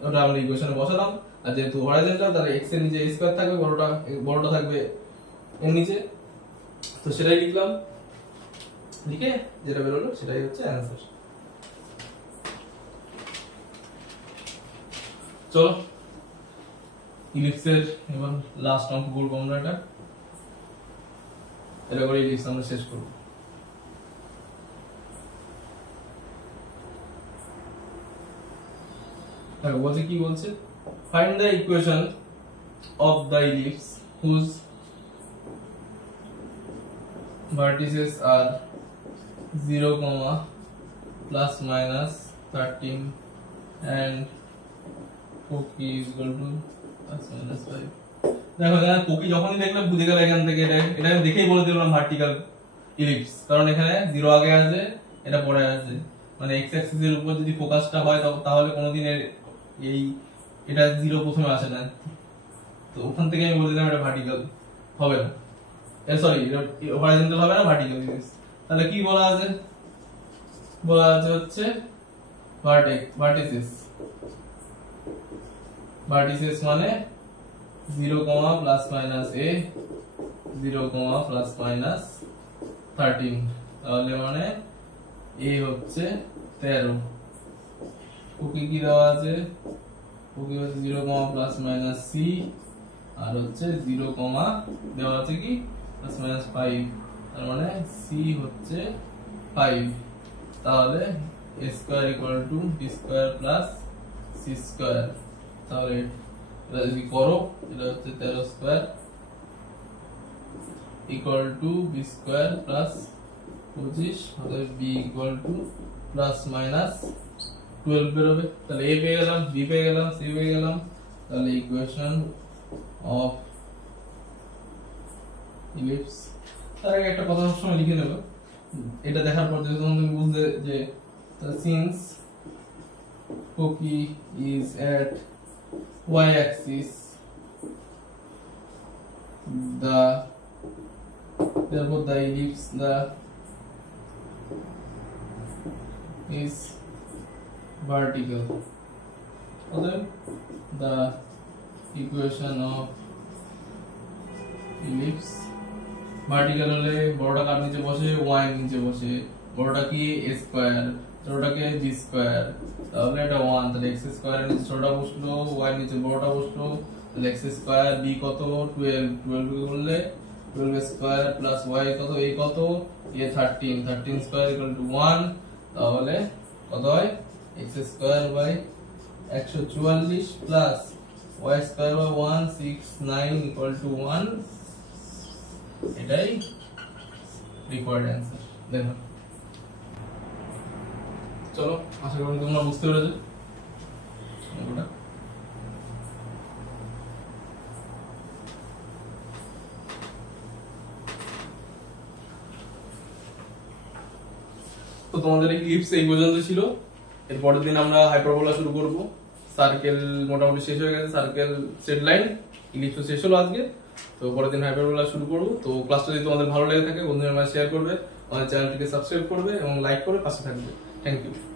ওটা আমরা ইকুয়েশনে বসালাম। আর যেহেতু হরাইজন্টাল তাহলে x এর নিচে a স্কয়ার থাকবে, বড়টা থাকবে এর নিচে, তো সেটাই লিখলাম, লিখে যেটা বের হলো সেটাই হচ্ছে অ্যানসার। চলো ইলিপসের এবার লাস্ট অঙ্ক করবো আমরা, এটা করে ইলিপস আমরা শেষ করব। বলছে কি বলছে, find the equation of the ellipse whose vertices are 0, plus minus 13 and কোকি is equal to plus minus 5। দেখো এখানে কোকি যখনই দেখলাম বুঝে গেল এখান থেকে এটা আমি দেখেই বলে দিলাম ভার্টিক্যাল ইলিপস, কারণ এখানে 0 আগে আছে, এটা পরে আছে, মানে x অ্যাক্সিস এর উপর যদি ফোকাসটা হয় তাহলে কোনোদিন এই এটা 0 প্রথমে আসে না, তো ওখান থেকে আমি বলে দিলাম এটা ভার্টিক্যাল হবে না, সরি হরাইজন্টাল হবে না, ভার্টিক্যাল ইলিপস। তাহলে কি বলা আছে, বলা আছে হচ্ছে ভার্টিসেস মানে 0, plus minus a, 0, plus minus 13, তাহলে মানে a হচ্ছে 13, কোকি কি দেওয়া আছে, কোকি হচ্ছে 0, প্লাস মাইনাস c, আর হচ্ছে 0, দেওয়া আছে কি প্লাস মাইনাস 5, তার মানে c হচ্ছে 5, তাহলে a square equal two b square plus c square, তাহলে এটা যদি করো এটা হচ্ছে 13 square equal two b square plus 25, অতএব b equal two plus minus 12 বেরোবে, তাহলে a পেয়ে গেলাম, b পেয়ে গেলাম, c পেয়ে গেলাম, তাহলে ইকুয়েশন অফ ইলিপস। তার আগে একটা কথা সবসময় লিখে নেব, এটা দেখার পর যদি তুমি বুঝলে যে since Koki is at y axis, therefore the ellipse is vertical, other the equation of ellipse vertical হলে বড়টা কার নিচে বসে, y এর নিচে বসে, বড়টা কি a স্কয়ার, ছোটটাকে b স্কয়ার, তাহলে এটা 1, তাহলে x স্কয়ার এর নিচে ছোটটা বসলো, y এর নিচে বড়টা বসলো, তাহলে x স্কয়ার, b কত 12, 12 কে করলে 12 স্কয়ার প্লাস y কত, a কত, a 13, 13 স্কয়ার ইকুয়াল টু 1, তাহলে কত হয় x square by 144 plus y square by 169 equal to 1, এটাই রিকোয়ার্ড অ্যানসার। দেখো চলো আশা করি তোমরা বুঝতে পেরেছো অঙ্কটা। তো তোমাদের ইলিপস এই পর্যন্ত ছিল, এর পরের দিন আমরা হাইপারবোলা শুরু করব, সার্কেল মোটামুটি শেষ হয়ে গেছে, সার্কেল স্ট্রেট লাইন ইলিপস শেষ হলো আজকে, তো পরের দিন হাইপারবোলা শুরু করব। তো ক্লাসটা যদি তোমাদের ভালো লেগে থাকে বন্ধুদের মাঝে শেয়ার করবে, আমাদের চ্যানেলটিকে সাবস্ক্রাইব করবে এবং লাইক করে পাশে থাকবে। Thank you.